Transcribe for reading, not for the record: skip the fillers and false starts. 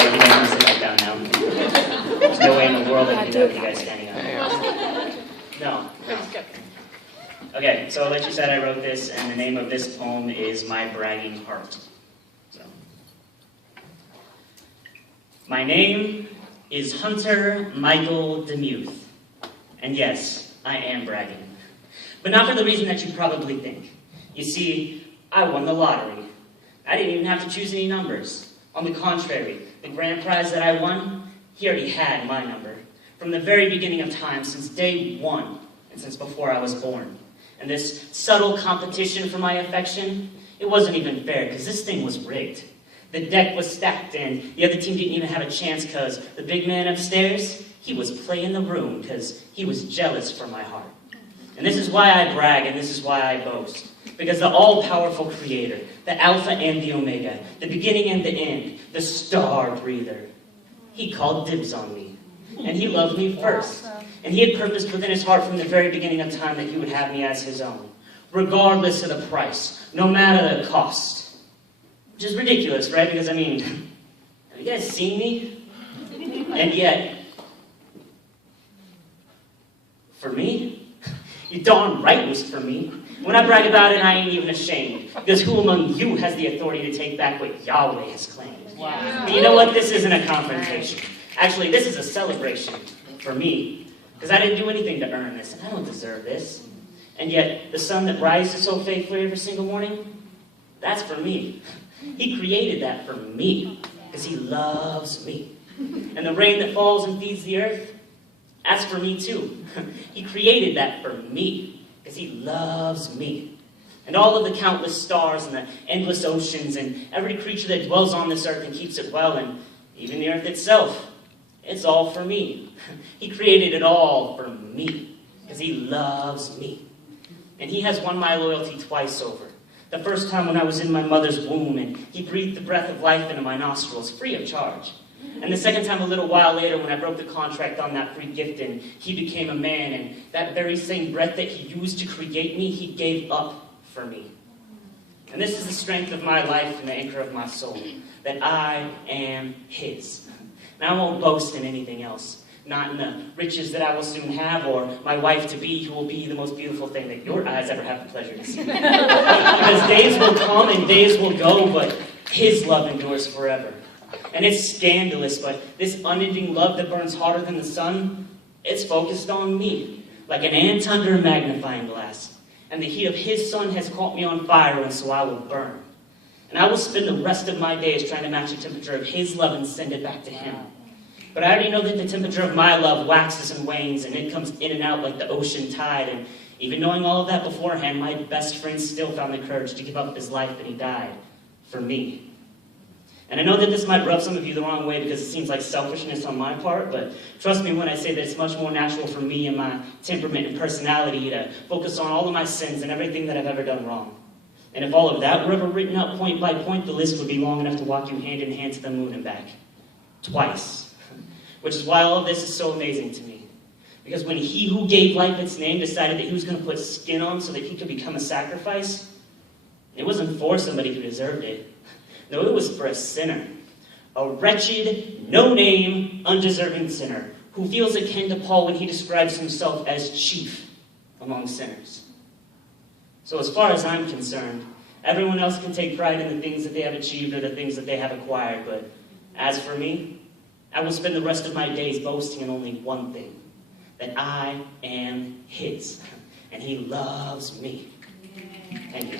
You guys can sit back down now. There's no way in the world I can do that with you guys standing up. No. Okay, so like you said, I wrote this, and the name of this poem is My Bragging Heart. So, my name is Hunter Michael Demuth, and yes, I am bragging. But not for the reason that you probably think. You see, I won the lottery. I didn't even have to choose any numbers. On the contrary, the grand prize that I won, he already had my number. From the very beginning of time, since day one, and since before I was born. And this subtle competition for my affection, it wasn't even fair, because this thing was rigged. The deck was stacked, and the other team didn't even have a chance, because the big man upstairs, he was playing the room, because he was jealous for my heart. And this is why I brag, and this is why I boast. Because the all-powerful creator, the Alpha and the Omega, the beginning and the end, the star breather, he called dibs on me. And he loved me first. And he had purposed within his heart from the very beginning of time that he would have me as his own, regardless of the price, no matter the cost. Which is ridiculous, right? Because, I mean, have you guys seen me? And yet, for me, you darn right it was for me. When I brag about it, I ain't even ashamed. Because who among you has the authority to take back what Yahweh has claimed? Wow. But you know what? This isn't a confrontation. Actually, this is a celebration for me. Because I didn't do anything to earn this, and I don't deserve this. And yet, the sun that rises so faithfully every single morning, that's for me. He created that for me, because he loves me. And the rain that falls and feeds the earth, that's for me too. He created that for me, because he loves me. And all of the countless stars and the endless oceans and every creature that dwells on this earth and keeps it well, and even the earth itself, it's all for me. He created it all for me, because he loves me. And he has won my loyalty twice over. The first time when I was in my mother's womb, and he breathed the breath of life into my nostrils, free of charge. And the second time a little while later when I broke the contract on that free gift, and he became a man, and that very same breath that he used to create me, he gave up for me. And this is the strength of my life and the anchor of my soul, that I am his. And I won't boast in anything else. Not in the riches that I will soon have, or my wife-to-be who will be the most beautiful thing that your eyes ever have the pleasure to see. Because days will come and days will go, but his love endures forever. And it's scandalous, but this unending love that burns hotter than the sun, it's focused on me, like an ant under a magnifying glass. And the heat of his sun has caught me on fire, and so I will burn. And I will spend the rest of my days trying to match the temperature of his love and send it back to him. But I already know that the temperature of my love waxes and wanes, and it comes in and out like the ocean tide. And even knowing all of that beforehand, my best friend still found the courage to give up his life, and he died for me. And I know that this might rub some of you the wrong way because it seems like selfishness on my part, but trust me when I say that it's much more natural for me and my temperament and personality to focus on all of my sins and everything that I've ever done wrong. And if all of that were ever written out point by point, the list would be long enough to walk you hand in hand to the moon and back. Twice. Which is why all of this is so amazing to me. Because when he who gave life its name decided that he was going to put skin on so that he could become a sacrifice, it wasn't for somebody who deserved it. No, it was for a sinner. A wretched, no-name, undeserving sinner who feels akin to Paul when he describes himself as chief among sinners. So as far as I'm concerned, everyone else can take pride in the things that they have achieved or the things that they have acquired, but as for me, I will spend the rest of my days boasting in only one thing, that I am his, and he loves me. Thank you.